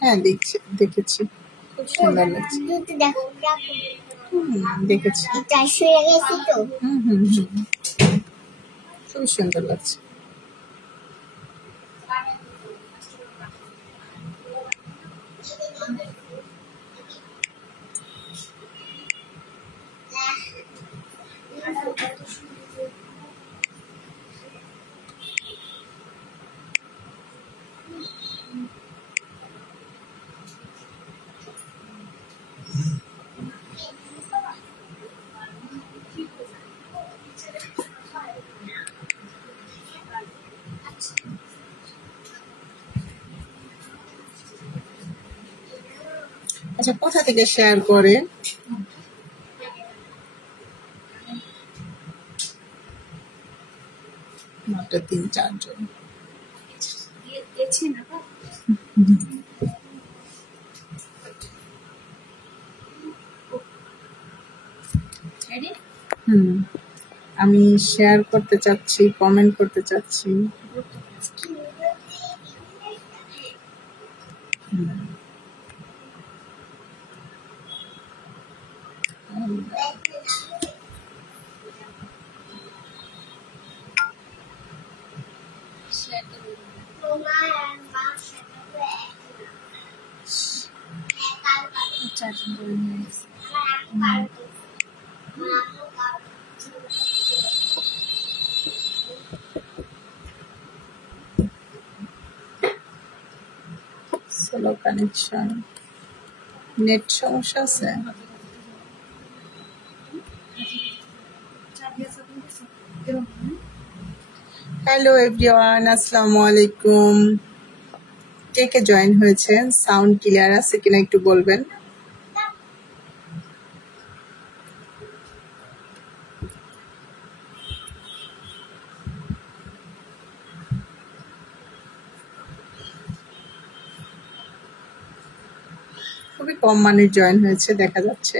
হ্যাঁ দেখেছি, খুব সুন্দর লাগছে। দেখেছি, খুব সুন্দর লাগছে। আচ্ছা, কোথা থেকে শেয়ার করে? মাত্র 3-4 জন। আমি শেয়ার করতে চাচ্ছি, কমেন্ট করতে চাচ্ছি। স্লো কানেকশন, নেট সমস্যা আছে। হ্যালো এভরিওয়ান, আসসালামু আলাইকুম। কে কে জয়েন হয়েছেন? সাউন্ড ক্লিয়ার আছে কিনা একটু বলবেন। খুবই কম মানুষ জয়েন হয়েছে দেখা যাচ্ছে।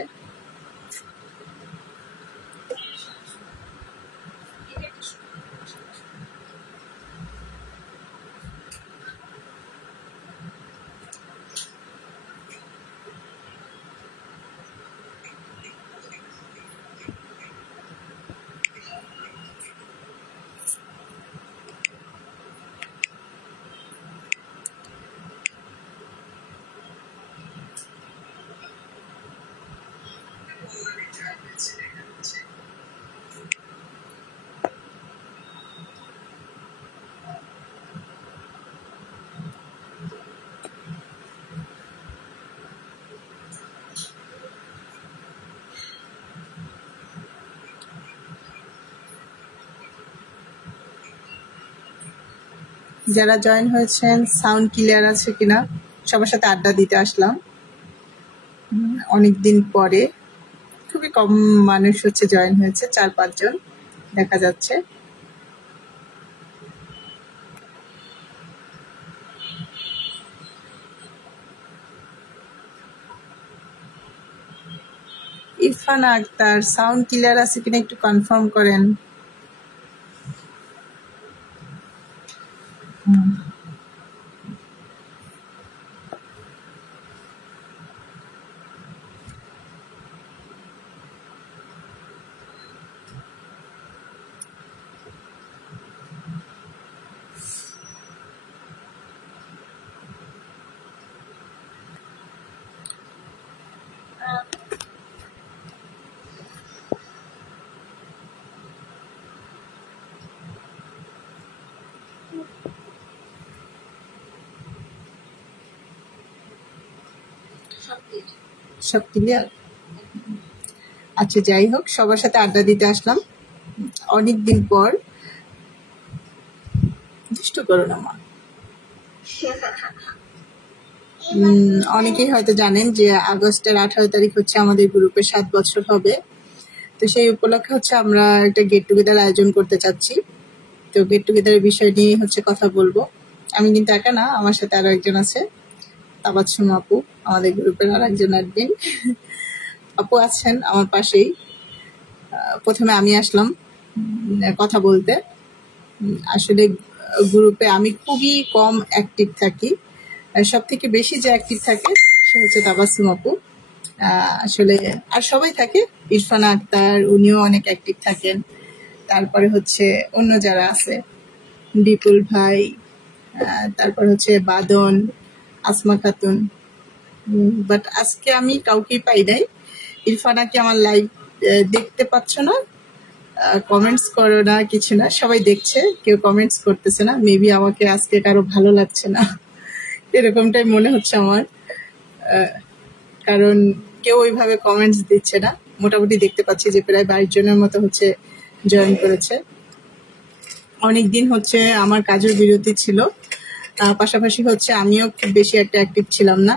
যারা জয়েন হয়েছেন সাউন্ড ক্লিয়ার আছে কিনা, সবার সাথে আড্ডা দিতে আসলাম অনেকদিন পরে। খুবই কম মানুষ হচ্ছে জয়েন হয়েছে, 4-5 জন দেখা যাচ্ছে। ইরফানা আক্তার, সাউন্ড ক্লিয়ার আছে কিনা একটু কনফার্ম করেন। সব ক্লিয়ার? আচ্ছা, যাই হোক, সবার সাথে আড্ডা দিতে আসলাম অনেকদিন পর। দুষ্ট করো না মা। অনেকেই হয়তো জানেন যে আগস্টের 18 তারিখ হচ্ছে আমাদের গ্রুপে 7 বছর হবে। তো সেই উপলক্ষে হচ্ছে আমরা একটা গেট টুগেদার আয়োজন করতে চাচ্ছি। তো গেট টুগেদারের বিষয় নিয়ে হচ্ছে কথা বলবো। আমি কিন্তু একা না, আমার সাথে আরো একজন আছে, তাবাচ্ছুম আপু, আমাদের গ্রুপের আর একজন অ্যাডমিন। আপু আছেন আমার পাশেই। প্রথমে আমি আসলাম কথা বলতে। আসলে গ্রুপে আমি খুবই কম অ্যাক্টিভ থাকি, সব থেকে বেশি যে অ্যাক্টিভ থাকে সে হচ্ছে তাবাসসুম আপু। আসলে আর সবাই থাকে, ইরফানা আক্তার উনিও অনেক অ্যাক্টিভ থাকেন, তারপরে হচ্ছে অন্য যারা আছে, বিপুল ভাই, তারপর হচ্ছে বাদন, আসমা খাতুন। বাট আজকে আমি কাউকেই পাই নাই। ইরফানাকে আমার লাইভ দেখতে পাচ্ছ না, কমেন্টস করো না, কিছু না, সবাই দেখছে, কেউ কমেন্টস করতেছে না। মেবি আমাকে আজকে কারো ভালো লাগছে না, এরকমটাই মনে হচ্ছে আমার, কারণ কেউ ওইভাবে কমেন্টস দিচ্ছে না। মোটামুটি দেখতে পাচ্ছি যে প্রায় 22 জনের মতো হচ্ছে জয়েন করেছে। অনেকদিন হচ্ছে আমার কাজের বিরতি ছিল, পাশাপাশি হচ্ছে আমিও খুব বেশি একটা অ্যাক্টিভ ছিলাম না।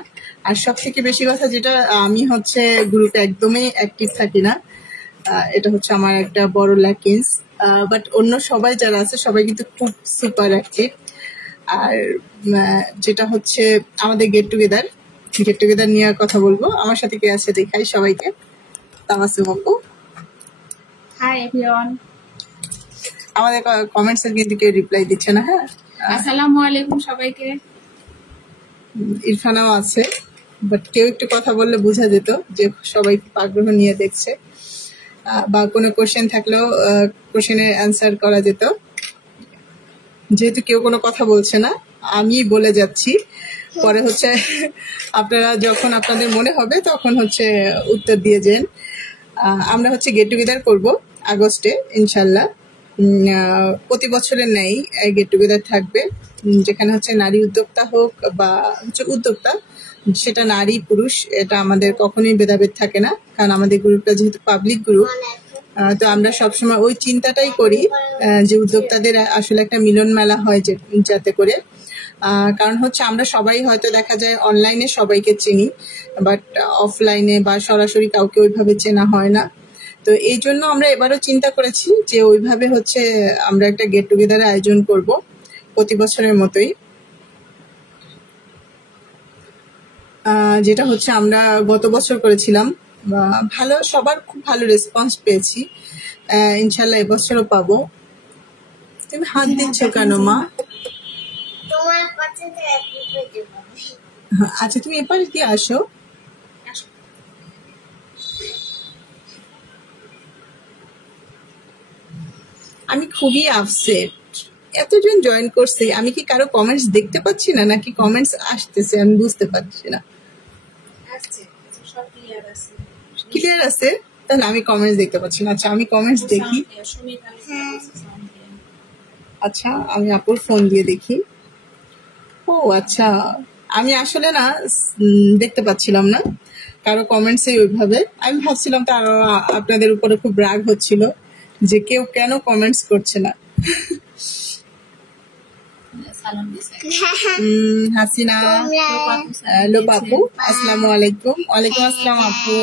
আর সব থেকে বেশি কথা যেটা, আমি হচ্ছে গ্রুপে একদমই অ্যাক্টিভ থাকি না, এটা হচ্ছে আমার একটা বড় ল্যাকিংস। বাট অন্য সবাই যারা আছে সবাই কিন্তু খুব সুপার অ্যাক্টিভ। আর যেটা হচ্ছে আমাদের গেট টুগেদার নিয়ে কথা বলবো। আমার সাথে কে আছে দেখাই সবাইকে। তাবাসসুম আপু, হাই এভরিওয়ান। আমাদের কমেন্টস এর কিন্তু কেউ রিপ্লাই দিচ্ছে না। হ্যাঁ, আসসালামু আলাইকুম সবাইকে। ইরফানাও আছে, বাট কেউ একটু কথা বললে বোঝা যেত যে সবাই খুব আগ্রহ নিয়ে দেখছে, বা কোনো কোশ্চেন থাকলেও কোশ্চেনের অ্যান্সার করা যেত। যেহেতু কেউ কোনো কথা বলছে না, আমি বলে যাচ্ছি, পরে হচ্ছে আপনারা যখন আপনাদের মনে হবে তখন হচ্ছে উত্তর দিয়ে যান। আমরা হচ্ছে গেট টুগেদার করবো আগস্টে ইনশাল্লাহ। প্রতি বছরের ন্যায় গেট টুগেদার থাকবে, যেখানে হচ্ছে নারী উদ্যোক্তা হোক বা হচ্ছে উদ্যোক্তা, সেটা নারী পুরুষ এটা আমাদের কখনোই ভেদাভেদ থাকে না, কারণ আমাদের গ্রুপটা যেহেতু পাবলিক গ্রুপ। তো আমরা সবসময় ওই চিন্তাটাই করি যে উদ্যোক্তাদের আসলে একটা মিলন মেলা হয় যাতে করে, কারণ হচ্ছে আমরা সবাই হয়তো দেখা যায় অনলাইনে সবাইকে চিনি, বাট অফলাইনে বা সরাসরি কাউকে ওইভাবে চেনা হয় না। তো এই জন্য আমরা এবারও চিন্তা করেছি যে ওইভাবে হচ্ছে আমরা একটা গেট টুগেদারের আয়োজন করব প্রতি বছরের মতোই, যেটা হচ্ছে আমরা গত বছর করেছিলাম। ভালো, সবার খুব ভালো রেসপন্স পেয়েছি, ইনশাল্লাহ এবছরও পাবো। তুমি হাত দিচ্ছ কেন মা? আচ্ছা, তুমি এপারে দিয়ে আসো। আমি খুবই আপসেট, এতজন জয়েন করছে, আমি কি কারো কমেন্টস দেখতে পাচ্ছি না নাকি কমেন্টস আসতেছে আমি বুঝতে পারছি না। ক্লিয়ার আছে? তাহলে আমি কমেন্টস দেখতে পাচ্ছি না। আচ্ছা, আমি কমেন্টস দেখি। আচ্ছা, আমি আপুর ফোন দিয়ে দেখি। ও আচ্ছা, আমি আসলে না দেখতে পাচ্ছিলাম না কারো কমেন্টসে ওইভাবে। আমি ভাবছিলাম তো আরো আপনাদের উপরে খুব রাগ হচ্ছিল যে কেউ কেন কমেন্টস করছে না। হাসিনা, লোপা আপু, আসসালামু আলাইকুম। ওয়ালাইকুম আসসালাম আপু।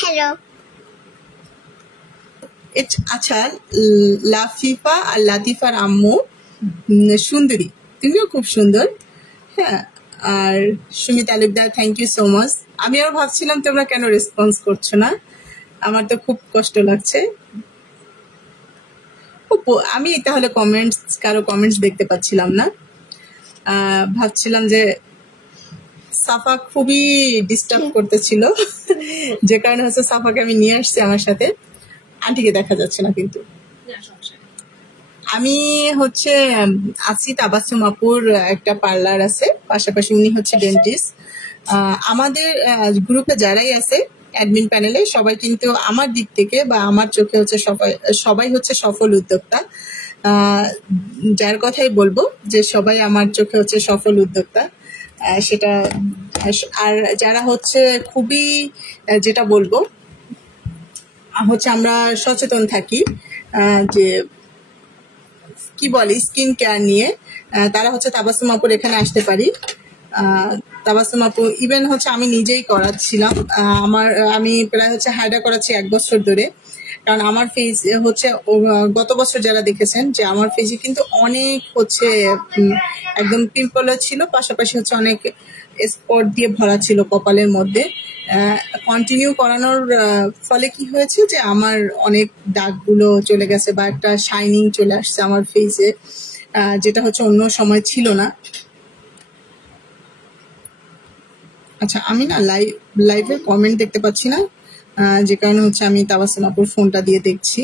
হ্যালো। আচ্ছা, লাফিফা আর লাতিফার আম্মু সুন্দরী, তুমিও খুব সুন্দর। হ্যাঁ, আর Sumit Talukdar, thank you so much. আমি আরো ভাবছিলাম তোমরা কেন রেসপন্স করছো না, আমার তো খুব কষ্ট লাগছে। আমি তাহলে কারো কমেন্টস দেখতে পাচ্ছিলাম না, ভাবছিলাম যে সাফা খুবই ডিস্টার্ব করতেছিল, যে কারণে হচ্ছে সাফাকে আমি নিয়ে আসছি আমার সাথে। আন্টিকে দেখা যাচ্ছে না কিন্তু। আমি হচ্ছে আছি, তাবাসসুম আপুর একটা পার্লার আছে, পাশাপাশি উনি হচ্ছে ডেন্টিস্ট। আমাদের গ্রুপে যারাই আছে অ্যাডমিন প্যানেলে সবাই কিন্তু আমার দিক থেকে বা আমার চোখে হচ্ছে সবাই হচ্ছে সফল উদ্যোক্তা। যার কথাই বলবো যে সবাই আমার চোখে হচ্ছে সফল উদ্যোক্তা, সেটা। আর যারা হচ্ছে খুবই, যেটা বলবো হচ্ছে আমরা সচেতন থাকি যে কি বলে স্কিন কেয়ার নিয়ে, তারা হচ্ছে তাবাসসুম আপুর এখানে আসতে পারি। তাবাসসুম আপু ইভেন হচ্ছে আমি নিজেই করাচ্ছিলাম, আমি প্রায় হচ্ছে হায়ডা করাচ্ছি 1 বছর ধরে। কারণ আমার ফেস হচ্ছে গত বছর যারা দেখেছেন যে আমার ফেসে কিন্তু অনেক হচ্ছে একদম পিম্পল ছিল, পাশাপাশি হচ্ছে অনেক স্পট দিয়ে ভরা ছিল কপালের মধ্যে। কন্টিনিউ করানোর ফলে কি হয়েছে যে আমার অনেক দাগগুলো চলে গেছে বা একটা শাইনিং চলে আসছে আমার ফেসে, যেটা হচ্ছে অন্য সময় ছিল না। আচ্ছা, আমি না লাইভে কমেন্ট দেখতে পাচ্ছি না, যে কারণে হচ্ছে আমি তাবাসসুম আপুর ফোনটা দিয়ে দেখছি,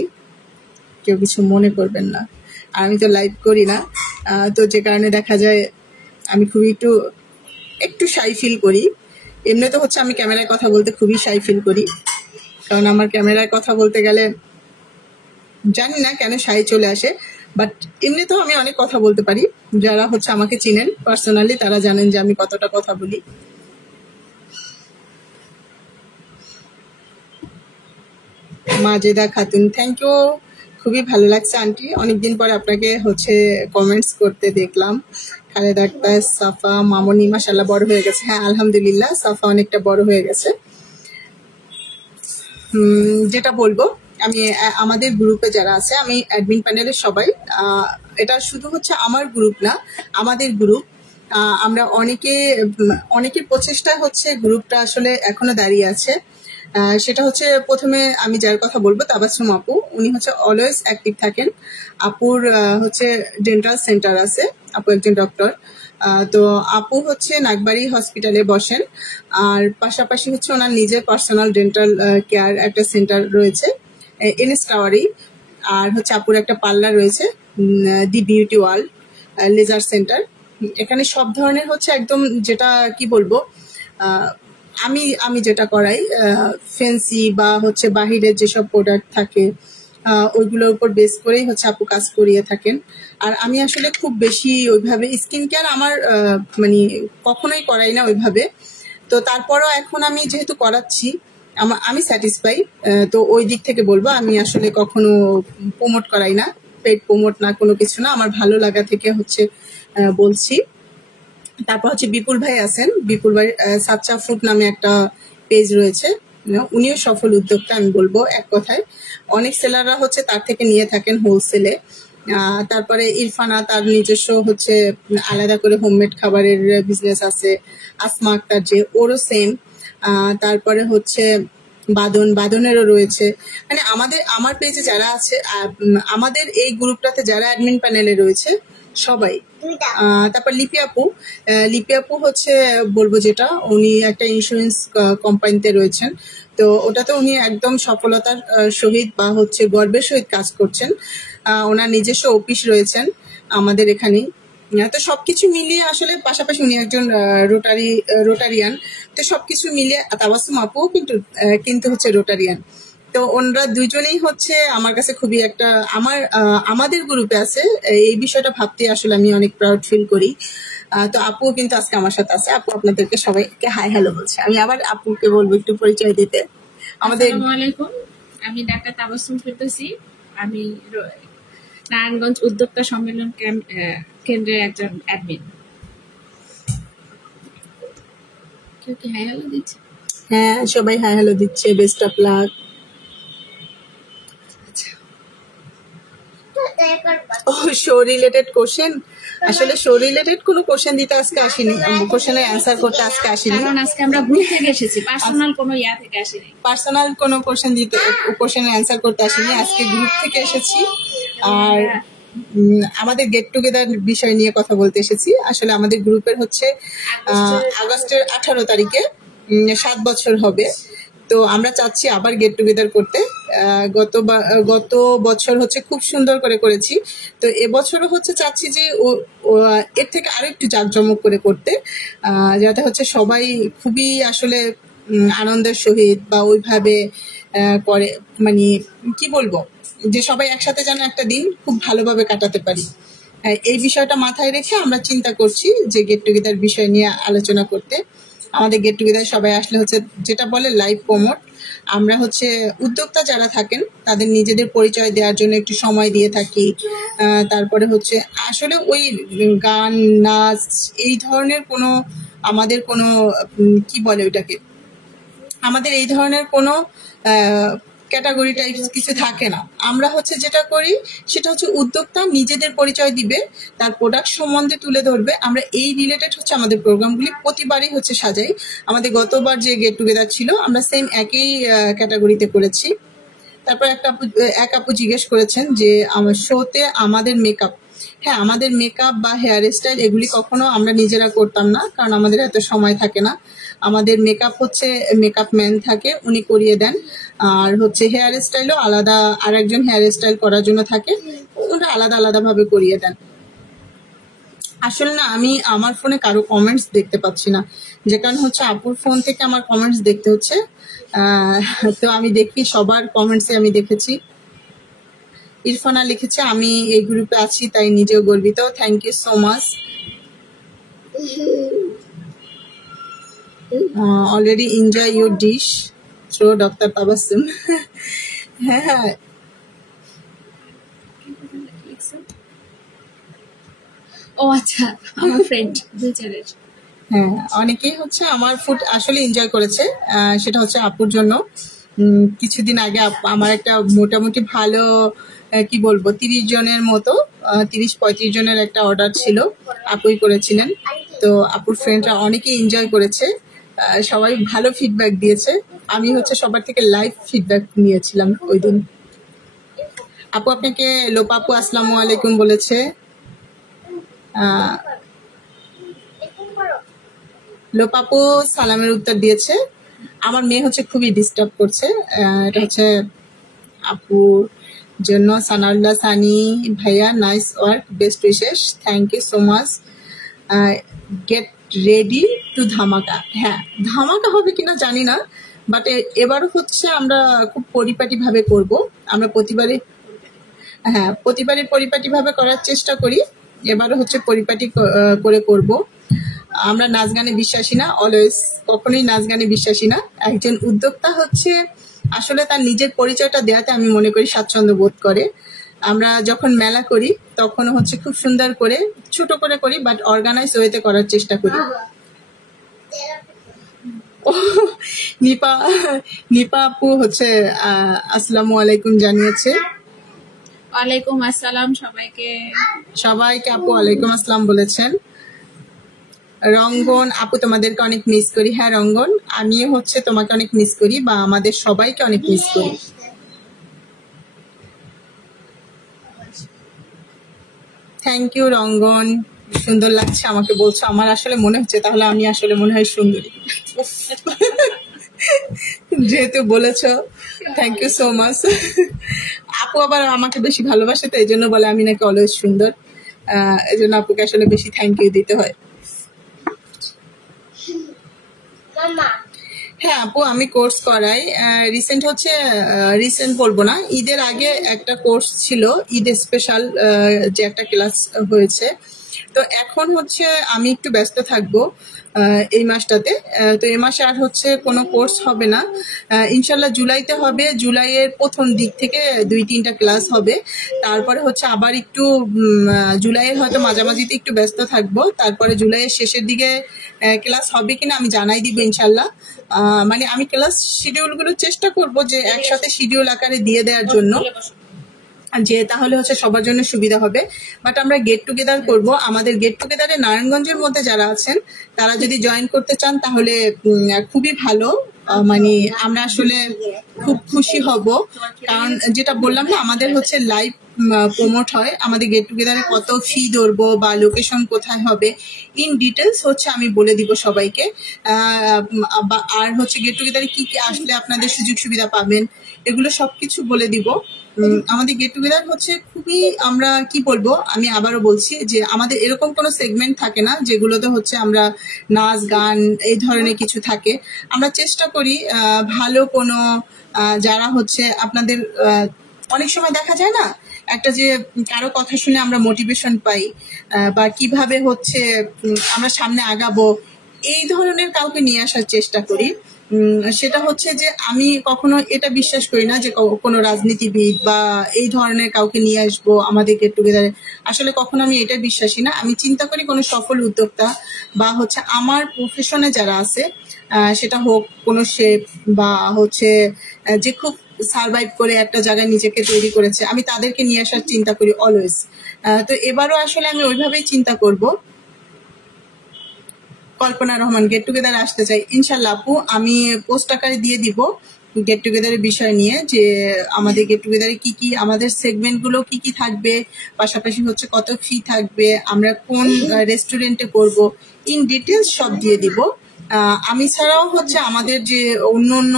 কেউ কিছু মনে করবেন না। আর আমি তো লাইভ করি না, তো যে কারণে দেখা যায় আমি খুবই একটু শাই ফিল করি। এমনি তো হচ্ছে আমি ক্যামেরায় কথা বলতে খুবই শাই ফিল করি, কারণ আমার ক্যামেরায় কথা বলতে গেলে জানি না কেন শাই চলে আসে, বাট এমনি তো আমি অনেক কথা বলতে পারি। যারা হচ্ছে আমাকে চিনেন পার্সোনালি তারা জানেন যে আমি কতটা কথা বলি। মাজেদা খাতুন, থ্যাংক ইউ, খুবই ভালো লাগছে আন্টি, অনেকদিন পরে আপনাকে হচ্ছে কমেন্টস করতে দেখলাম। খালেদা আক্তার, সাফা, মামনি মাশাআল্লাহ বড় হয়ে গেছে। হ্যাঁ আলহামদুলিল্লাহ, সাফা অনেকটা বড় হয়ে গেছে। যেটা বলবো, আমি আমাদের গ্রুপে যারা আছে, আমি অ্যাডমিন প্যানেলের সবাই, এটা শুধু হচ্ছে আমার গ্রুপ না, আমাদের গ্রুপ। আমরা অনেকের প্রচেষ্টায় হচ্ছে গ্রুপটা আসলে এখনো দাঁড়িয়ে আছে। সেটা হচ্ছে প্রথমে আমি যার কথা বলবো তাবাসসুম আপু, উনি হচ্ছে অলওয়েজ অ্যাক্টিভ থাকেন। আপুর হচ্ছে ডেন্টাল সেন্টার আছে, আপু একজন ডক্টর। তো আপু হচ্ছে নাগবাড়ি হসপিটালে বসেন, আর পাশাপাশি হচ্ছে ওনার নিজের পার্সোনাল ডেন্টাল কেয়ার একটা সেন্টার রয়েছে এনএস টাওয়ারি। আর হচ্ছে আপুর একটা পার্লার রয়েছে, the beauty world laser centre. এখানে সব ধরনের হচ্ছে একদম যেটা কি বলবো, আমি যেটা করাই ফ্যান্সি বা হচ্ছে বাহিরের যেসব প্রোডাক্ট থাকে ওইগুলোর উপর বেস করেই হচ্ছে আপু কাজ করিয়ে থাকেন। আর আমি আসলে খুব বেশি ওইভাবে স্কিন কেয়ার আমার মানে কখনোই করাই না ওইভাবে। তো তারপরও এখন আমি যেহেতু করাচ্ছি, আমি স্যাটিসফাই। তো ওই দিক থেকে বলবো, আমি আসলে কখনো প্রমোট করাই না, পেড প্রমোট না, কোনো কিছু না, আমার ভালো লাগা থেকে হচ্ছে বলছি। তারপর হচ্ছে বিপুল ভাই আছেন, বিপুল ভাই সাচ্চা ফুড নামে একটা পেজ রয়েছে, উনিও সফল উদ্যোক্তা আমি বলবো এক কথায়। অনেক সেলাররা হচ্ছে তার থেকে নিয়ে থাকেন হোলসেলে। তারপরে ইরফানা, তার নিজস্ব হচ্ছে আলাদা করে হোমমেড খাবারের বিজনেস আছে। আসমা আক্তার যে, ওরও সেম। তারপরে হচ্ছে বাদনেরও রয়েছে। মানে আমার পেজে যারা আছে, আমাদের এই গ্রুপটাতে যারা অ্যাডমিন প্যানেলে রয়েছে সবাই। তারপর লিপি আপু হচ্ছে বলবো যেটা, উনি একটা ইন্স্যুরেন্স কোম্পানিতে রয়েছেন। তো ওটাতে উনি একদম সফলতার সহিত বা হচ্ছে গর্বের সহিত কাজ করছেন। ওনার নিজস্ব অফিস আমাদের এখানেই। তো সবকিছু মিলিয়ে আসলে, পাশাপাশি উনি একজন রোটারিয়ান। তো সবকিছু মিলিয়ে তাবাসসুম আপুও কিন্তু হচ্ছে রোটারিয়ান। তো ওনারা দুইজনেই হচ্ছে আমার কাছে খুবই একটা আমাদের গ্রুপে আছে, এই বিষয়টা ভাবতে আসলে আমি অনেক প্রাউড ফিল করি। তো আপুও কিন্তু আজকে আমার সাথে আছে। আপু আপনাদেরকে সবাইকে হাই হ্যালো বলছে। আমি আবার আপুকে বলবো একটু পরিচয় দিতে। আসসালামু আলাইকুম, আমি ডাক্তার তাবাসসুম ফেরদৌসী। আমি নারায়ণগঞ্জ উদ্যোক্তা সম্মেলন কেন্দ্রের একজন অ্যাডমিন। কেউ কি হাই হ্যালো দিচ্ছে? হ্যাঁ, সবাই হাই হ্যালো দিচ্ছে। Best of luck. Show related question, আসলে শো রিলেটেড কোনো কোশ্চেন দিতে আজকে আসিনি, কোশ্চেনের অ্যান্সার করতে আজকে আসিনি, কারণ আজকে আমরা গ্রুপ থেকে এসেছি, পার্সোনাল কোনো থেকে আসিনি, পার্সোনাল কোনো কোশ্চেনের অ্যান্সার করতে আসিনি, আজকে গ্রুপ থেকে এসেছি। আর আমাদের গেট টুগেদার বিষয় নিয়ে কথা বলতে এসেছি। আসলে আমাদের গ্রুপের হচ্ছে আগস্টের 18 তারিখে 7 বছর হবে। তো আমরা চাচ্ছি আবার গেট টুগেদার করতে। গত বছর হচ্ছে খুব সুন্দর করে করেছি, তো এবছরও হচ্ছে চাচ্ছি যে এর থেকে আরো একটু জাঁকজমক করে করতে, যাতে হচ্ছে সবাই খুবই আসলে আনন্দের সহিত বা ওইভাবে করে, মানে কি বলবো, যে সবাই একসাথে যেন একটা দিন খুব ভালোভাবে কাটাতে পারি। এই বিষয়টা মাথায় রেখে আমরা চিন্তা করছি যে গেট টুগেদার বিষয় নিয়ে আলোচনা করতে। আমাদের গেট টুগেদার সবাই আসলে হচ্ছে যেটা বলে লাইভ প্রমোট। আমরা হচ্ছে উদ্যোক্তা যারা থাকেন তাদের নিজেদের পরিচয় দেওয়ার জন্য একটু সময় দিয়ে থাকি। তারপরে হচ্ছে আসলে ওই গান নাচ এই ধরনের কোনো আমাদের কোনো কি বলে ওইটাকে, আমাদের এই ধরনের কোনো ক্যাটাগরি টাইপস কিছু থাকে না। আমরা হচ্ছে যেটা করি সেটা হচ্ছে উদ্যোক্তা নিজেদের পরিচয় দিবে, তার প্রোডাক্ট সম্বন্ধে তুলে ধরবে। আমরা এই রিলেটেড হচ্ছে আমাদের প্রোগ্রামগুলি প্রতিবারই হচ্ছে সাজাই। আমাদের গতবার যে গেট টুগেদার ছিল আমরা সেম একই ক্যাটাগরিতে করেছি। তারপর এক আপু জিজ্ঞেস করেছেন যে আমার শোতে আমাদের মেকআপ, হ্যাঁ আমাদের মেকআপ বা হেয়ার স্টাইল এগুলি কখনো আমরা নিজেরা করতাম না, কারণ আমাদের এত সময় থাকে না। আমাদের মেকআপ হচ্ছে মেকআপ ম্যান থাকে, উনি করিয়ে দেন। আর হচ্ছে হেয়ার স্টাইলও আলাদা আর একজন হেয়ার স্টাইল করার জন্য থাকে, ওরা আলাদা ভাবে করিয়ে দেন। আসলে না আমি আমার ফোনে কারো কমেন্টস দেখতে পাচ্ছি না, যে কারণ হচ্ছে আপুর ফোন থেকে আমার কমেন্টস দেখতে হচ্ছে। তো আমি দেখি সবার কমেন্টসে আমি দেখেছি। ইরফানা লিখেছে আমি এই গ্রুপে আছি তাই নিজেও গর্বিত। Thank you so much. Already enjoy your dish through doctor Tabassum. হ্যাঁ ও আচ্ছা, আমার ফ্রেন্ড দুইজনের। হ্যাঁ অনেকেই হচ্ছে আমার ফুড আসলে এনজয় করেছে, সেটা হচ্ছে আপুর জন্য। কিছুদিন আগে আমার একটা মোটামুটি ভালো কি বলবো 30 জনের মতো 30-35 জনের একটা অর্ডার ছিল, আপুই করেছিলেন। তো আপুর ফ্রেন্ডরা অনেকেই এনজয় করেছে, সবাই ভালো ফিডব্যাক দিয়েছে। আমি হচ্ছে সবার থেকে লাইভ ফিডব্যাক নিয়েছিলাম ওই দিন। আপু আপনাকে লোপাপু আসসালামু আলাইকুম বলেছে। লোপাপু সালামের উত্তর দিয়েছে। আমার মেয়ে হচ্ছে খুবই ডিস্টার্ব করছে, এটা হচ্ছে আপুর জন্য। সানাউল্লাহ সানি ভাইয়া nice work, best wishes, thank you so much. Get ready to dhamaka. হ্যাঁ ধামাকা হবে কিনা জানি না, বাট এবারও হচ্ছে আমরা খুব পরিপাটি ভাবে করব। আমরা প্রতিবারই পরিপাটি ভাবে করার চেষ্টা করি, এবারও হচ্ছে পরিপাটি করে করব। আমরা নাচ গানে বিশ্বাসী না, অলওয়েজ কখনোই নাচ গানে বিশ্বাসী না। একজন উদ্যোক্তা হচ্ছে আসলে তার নিজের পরিচয়টা দেওয়াতে আমি মনে করি স্বাচ্ছন্দ্য বোধ করে। আমরা যখন মেলা করি তখন হচ্ছে খুব সুন্দর করে ছোট করে করি, বাট অর্গানাইজ ওয়েতে করার চেষ্টা করি। নিপা আপু হচ্ছে আসসালামু আলাইকুম জানিয়েছে। ওয়ালাইকুম আসসালাম সবাইকে আপু ওয়ালাইকুম আসসালাম বলেছেন। রঙ্গন আপু তোমাদেরকে অনেক মিস করি। হ্যাঁ রঙ্গন, আমি হচ্ছে তোমাকে অনেক মিস করি, বা আমাদের সবাইকে অনেক মিস করি। থ্যাংক ইউ রঙ্গন, সুন্দর লাগছে আমাকে বলছো। আমার আসলে মনে হচ্ছে তাহলে আমি আসলে মনে হয় সুন্দরী, যেহেতু বলেছো। Thank you so much. আপু আবার আমাকে বেশি ভালোবাসে, তো এই জন্য বলে আমি নাকি অলওয়েজ সুন্দর, এই জন্য আপুকে আসলে বেশি থ্যাংক ইউ দিতে হয়। হ্যাঁ আপু আমি কোর্স করাই। রিসেন্ট বলবো না, ঈদের আগে একটা কোর্স ছিল, ঈদ স্পেশাল যে একটা ক্লাস হয়েছে। তো এখন হচ্ছে আমি একটু ব্যস্ত থাকবো এই মাসটাতে। তো এই মাসে আর হচ্ছে কোনো কোর্স হবে না, ইনশাল্লাহ জুলাইতে হবে। জুলাইয়ের প্রথম দিক থেকে 2-3টা ক্লাস হবে। তারপরে হচ্ছে আবার একটু জুলাইয়ের হয়তো মাঝামাঝিতে একটু ব্যস্ত থাকবো। তারপরে জুলাইয়ের শেষের দিকে ক্লাস হবে কিনা আমি জানাই দিব ইনশাল্লাহ। মানে আমি ক্লাস শিডিউল গুলো চেষ্টা করব যে একসাথে শিডিউল আকারে দিয়ে দেওয়ার জন্য, যে তাহলে হচ্ছে সবার জন্য সুবিধা হবে। বাট আমরা গেট টুগেদার করব। আমাদের গেট টুগেদারে নারায়ণগঞ্জের মধ্যে যারা আছেন তারা যদি জয়েন করতে চান তাহলে খুবই ভালো, মানে আমরা আসলে খুব খুশি হব। কারণ যেটা বললাম না, আমাদের হচ্ছে লাইভ প্রমোট হয়। আমাদের গেট টুগেদারে কত ফি ধরবো বা লোকেশন কোথায় হবে ইন ডিটেলস হচ্ছে আমি বলে দিব সবাইকে। আর হচ্ছে গেট টুগেদারে কি কি আসলে আপনাদের সুযোগ সুবিধা পাবেন এগুলো সবকিছু বলে দিব। আমাদের গেট টুগেদার হচ্ছে খুবই, আমরা কি বলবো, আমি আবারও বলছি যে আমাদের এরকম কোনো সেগমেন্ট থাকে না যেগুলোতে হচ্ছে আমরা নাচ গান এই ধরনের কিছু থাকে। আমরা চেষ্টা করি ভালো কোনো যারা হচ্ছে আপনাদের অনেক সময় দেখা যায় না একটা যে কারো কথা শুনে আমরা মোটিভেশন পাই, বা কিভাবে হচ্ছে আমরা সামনে আগাবো, এই ধরনের কাউকে নিয়ে আসার চেষ্টা করি। সেটা হচ্ছে যে আমি কখনো এটা বিশ্বাস করি না যে কোনো রাজনীতিবিদ বা এই ধরনের কাউকে নিয়ে আসবো আমাদের গেট টুগেদারে। আসলে কখনো আমি এটা বিশ্বাসী না। আমি চিন্তা করি কোনো সফল উদ্যোক্তা বা হচ্ছে আমার প্রফেশনে যারা আছে, সেটা হোক কোনো শেফ বা হচ্ছে যে খুব সার্ভাইভ করে একটা জায়গায় নিজেকে তৈরি করেছে, আমি তাদেরকে নিয়ে আসার চিন্তা করি অলওয়েজ। তো এবারও আসলে আমি ওইভাবেই চিন্তা করব। কল্পনা রহমান, গেট টুগেদার আসতে চাই। ইনশাল্লাহ আপু, আমি পোস্ট আকারে দিয়ে দিব গেট টুগেদারের বিষয় নিয়ে, যে আমাদের গেট টুগেদারে কি কি, আমাদের সেগমেন্ট গুলো কি কি থাকবে, পাশাপাশি হচ্ছে কত ফি থাকবে, আমরা কোন রেস্টুরেন্টে করব, ইন ডিটেলস সব দিয়ে দিব। আমি ছাড়াও হচ্ছে আমাদের যে অন্য অন্য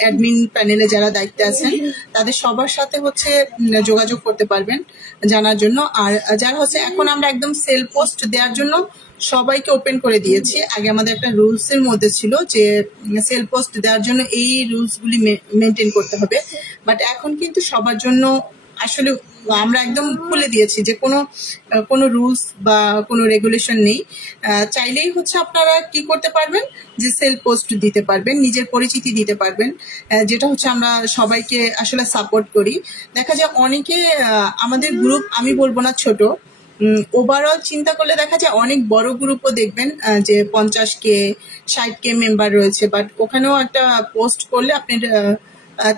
অ্যাডমিন প্যানেলে যারা দায়িত্বে আছেন তাদের সবার সাথে হচ্ছে যোগাযোগ করতে পারবেন জানার জন্য। আর যারা হচ্ছে এখন আমরা একদম সেল পোস্ট দেওয়ার জন্য সবাইকে ওপেন করে দিয়েছি। আগে আমাদের একটা রুলস এর মধ্যে ছিল যে সেল পোস্ট দেওয়ার জন্য এই রুলস গুলি মেনটেন করতে হবে, বাট এখন কিন্তু সবার জন্য আসলে আমরা একদম খুলে দিয়েছি যে কোনো রুলস বা কোনো রেগুলেশন নেই। চাইলেই হচ্ছে আপনারা কি করতে পারবেন, যে সেল পোস্ট দিতে পারবেন, নিজের পরিচিতি দিতে পারবেন, যেটা হচ্ছে আমরা সবাইকে আসলে সাপোর্ট করি। দেখা যায় অনেকে আমাদের গ্রুপ, আমি বলবো না ছোট, ওভারঅল চিন্তা করলে দেখা যায় অনেক বড় গ্রুপও দেখবেন যে 50K 60K মেম্বার রয়েছে, বাট ওখানেও একটা পোস্ট করলে আপনার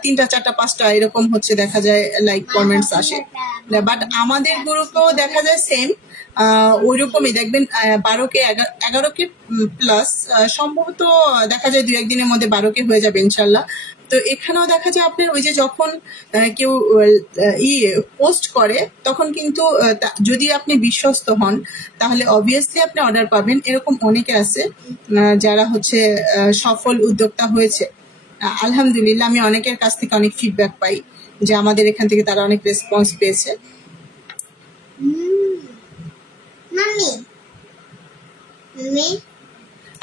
3টা 4টা 5টা এরকম হচ্ছে দেখা যায় লাইক কমেন্টস আসে। বাট আমাদের গ্রুপেও দেখা যায় সেম ওইরকমই দেখবেন 12K 11K প্লাস, সম্ভবত দেখা যায় 2-1 দিনের মধ্যে 12K হয়ে যাবে ইনশাল্লাহ। তো এখানেও দেখা যায় আপনার ওই যে যখন কেউ পোস্ট করে তখন কিন্তু যদি আপনি বিশ্বস্ত হন তাহলে অবভিয়াসলি আপনি অর্ডার পাবেন। এরকম অনেকে আছে যারা হচ্ছে সফল উদ্যোক্তা হয়েছে। আলহামদুলিল্লাহ, আমি অনেকের কাছ থেকে অনেক ফিডব্যাক পাই যে আমাদের এখান থেকে তারা অনেক রেসপন্স পেয়েছে।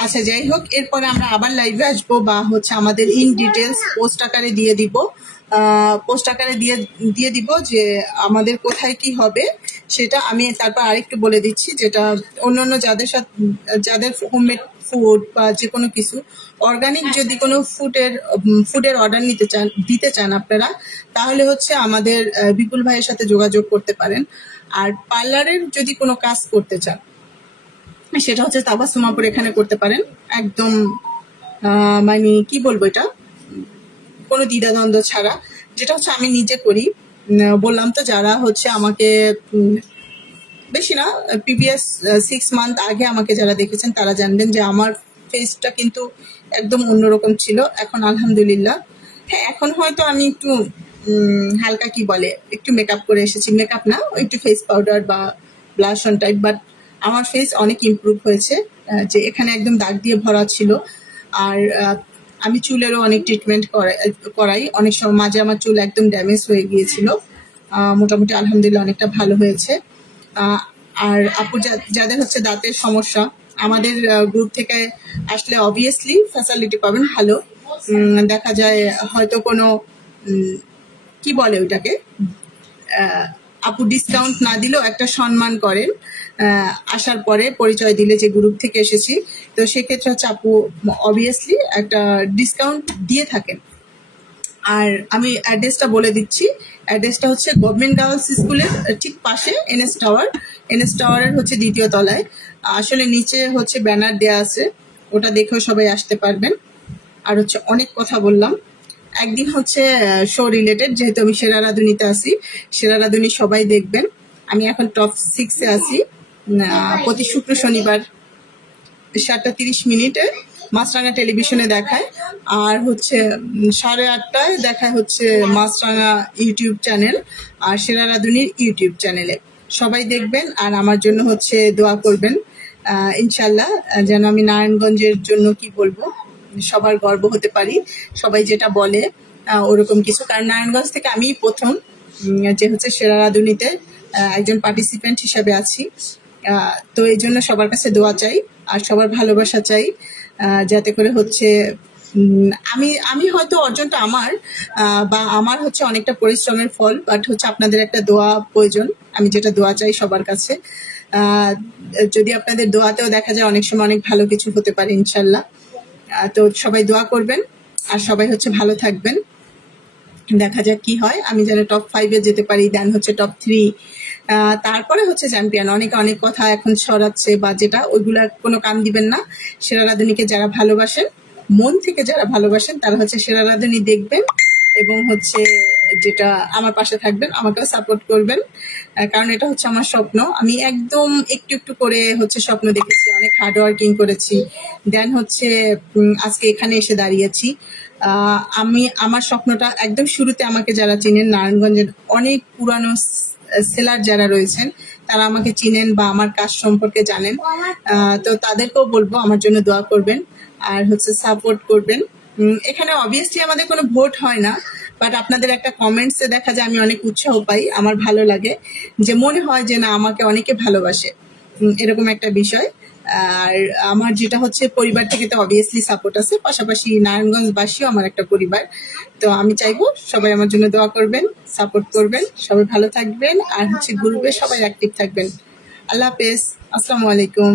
আচ্ছা, যাই হোক, এরপরে আমরা আবার লাইভে আসবো বা হচ্ছে আমাদের ইন ডিটেলস পোস্ট আকারে দিয়ে দিব। পোস্ট আকারে দিয়ে দিব যে আমাদের কোথায় কি হবে সেটা আমি তারপর আরেকটু বলে দিচ্ছি, যেটা অন্যান্য যাদের হোমমেড ফুড বা যে কোনো কিছু অর্গানিক যদি কোনো ফুডের অর্ডার দিতে চান আপনারা, তাহলে হচ্ছে আমাদের বিপুল ভাইয়ের সাথে যোগাযোগ করতে পারেন। আর পার্লারের যদি কোনো কাজ করতে চান সেটা হচ্ছে তাবাসসুমাপুর এখানে করতে পারেন, একদম মানে কি বলবো, এটা কোনো দ্বিধাদ্বন্দ্ব ছাড়া, যেটা হচ্ছে আমি নিজে করি। বললাম তো, যারা হচ্ছে আমাকে বেশি না প্রিভিয়াস 6 মান্থ আগে আমাকে যারা দেখেছেন তারা জানবেন যে আমার ফেসটা কিন্তু একদম অন্যরকম ছিল। এখন আলহামদুলিল্লাহ, হ্যাঁ, এখন হয়তো আমি একটু হালকা কি বলে একটু মেকআপ করে এসেছি, মেকআপ না, একটু ফেস পাউডার বা ব্লাশ অন টাইপ, বাট আমার ফেস অনেক ইমপ্রুভ হয়েছে। যে এখানে একদম দাগ দিয়ে ভরা ছিল। আর আমি চুলেরও অনেক ট্রিটমেন্ট করাই। অনেক সময় মাঝে আমার চুল একদম ড্যামেজ হয়ে গিয়েছিল, মোটামুটি আলহামদুলিল্লাহ অনেকটা ভালো হয়েছে। আর আপু যাদের হচ্ছে দাঁতের সমস্যা, আমাদের গ্রুপ থেকে আসলে অবভিয়াসলি ফ্যাসিলিটি পাবেন ভালো। দেখা যায় হয়তো কোনো কি বলে ওইটাকে, আপু ডিসকাউন্ট না দিলেও একটা সম্মান করেন আসার পরে পরিচয় দিলে যে গ্রুপ থেকে এসেছি, তো সেক্ষেত্রে হচ্ছে আপু অবভিয়াসলি একটা ডিসকাউন্ট দিয়ে থাকেন। আর আমি অ্যাড্রেসটা বলে দিচ্ছি, অ্যাড্রেসটা হচ্ছে গভর্নমেন্ট গার্লস স্কুলের ঠিক পাশে এনএস টাওয়ারের হচ্ছে 2য় তলায়। আসলে নিচে হচ্ছে ব্যানার দেয়া আছে, ওটা দেখেও সবাই আসতে পারবেন। আর হচ্ছে অনেক কথা বললাম, একদিন হচ্ছে শো রিলেটেড, যেহেতু আমি সেরা রাঁধুনিতে আছি, সেরা রাঁধুনি সবাই দেখবেন। আমি এখন টপ 6-এ আছি। প্রতি শুক্র শনিবার 7:30 মাছরাঙা টেলিভিশনে দেখায়, আর হচ্ছে 8:30টায় দেখায় হচ্ছে মাছরাঙা ইউটিউব চ্যানেল আর সেরা রাঁধুনির ইউটিউব চ্যানেলে। সবাই দেখবেন আর আমার জন্য হচ্ছে দোয়া করবেন ইনশাল্লাহ, যেন আমি নারায়ণগঞ্জের জন্য কি বলবো সবার গর্ব হতে পারি। সবাই যেটা বলে ওরকম কিছু, কারণ নারায়ণগঞ্জ থেকে আমি প্রথম যে হচ্ছে সেরা রাঁধুনিতে একজন পার্টিসিপেন্ট হিসাবে আছি। তো এই জন্য সবার কাছে দোয়া চাই আর সবার ভালোবাসা চাই, যাতে করে হচ্ছে আমি হয়তো অর্জনটা আমার হচ্ছে অনেকটা পরিশ্রমের ফল, বাট হচ্ছে আপনাদের একটা দোয়া প্রয়োজন। আমি যেটা দোয়া চাই সবার কাছে, যদি আপনাদের দোয়াতেও দেখা যায় অনেক সময় অনেক ভালো কিছু হতে পারে ইনশাল্লাহ। তো সবাই দোয়া করবেন আর সবাই হচ্ছে ভালো থাকবেন। দেখা যাক কি হয়, আমি যেন টপ 5-এ যেতে পারি, দেন হচ্ছে টপ 3, তারপরে হচ্ছে চ্যাম্পিয়ন। অনেকে অনেক কথা এখন ছড়াচ্ছে বা যেটা, ওইগুলা কোনো কান দিবেন না। সেরা রাঁধুনিকে যারা ভালোবাসেন, মন থেকে যারা ভালোবাসেন, তারা হচ্ছে সেরা রাঁধুনি দেখবেন এবং হচ্ছে যেটা আমার পাশে থাকবেন, আমাকেও সাপোর্ট করবেন, কারণ এটা হচ্ছে আমার স্বপ্ন। আমি একদম একটু একটু করে হচ্ছে স্বপ্ন দেখেছি, অনেক হার্ড ওয়ার্কিং করেছি, দেন হচ্ছে আজকে এখানে এসে দাঁড়িয়েছি। আমি আমার স্বপ্নটা একদম শুরুতে আমাকে যারা চিনেন, নারায়ণগঞ্জের অনেক পুরানো সেলার যারা রয়েছেন তারা আমাকে চিনেন বা আমার কাজ সম্পর্কে জানেন, তো তাদেরকেও বলবো আমার জন্য দোয়া করবেন আর হচ্ছে সাপোর্ট করবেন। এখানে অবভিয়াসলি আমাদের কোনো ভোট হয় না, বাট আপনাদের একটা কমেন্টসে দেখা যায় আমি অনেক উৎসাহ পাই, আমার ভালো লাগে, যে মনে হয় যে না আমাকে অনেকে ভালোবাসে, এরকম একটা বিষয়। আর আমার যেটা হচ্ছে পরিবার থেকে তো অবভিয়াসলি সাপোর্ট আছে, পাশাপাশি নারায়ণগঞ্জবাসীও আমার একটা পরিবার। তো আমি চাইবো সবাই আমার জন্য দোয়া করবেন, সাপোর্ট করবেন, সবাই ভালো থাকবেন আর হচ্ছে গ্রুপে সবাই অ্যাক্টিভ থাকবেন। আল্লাহ হাফেজ, আসসালামু আলাইকুম।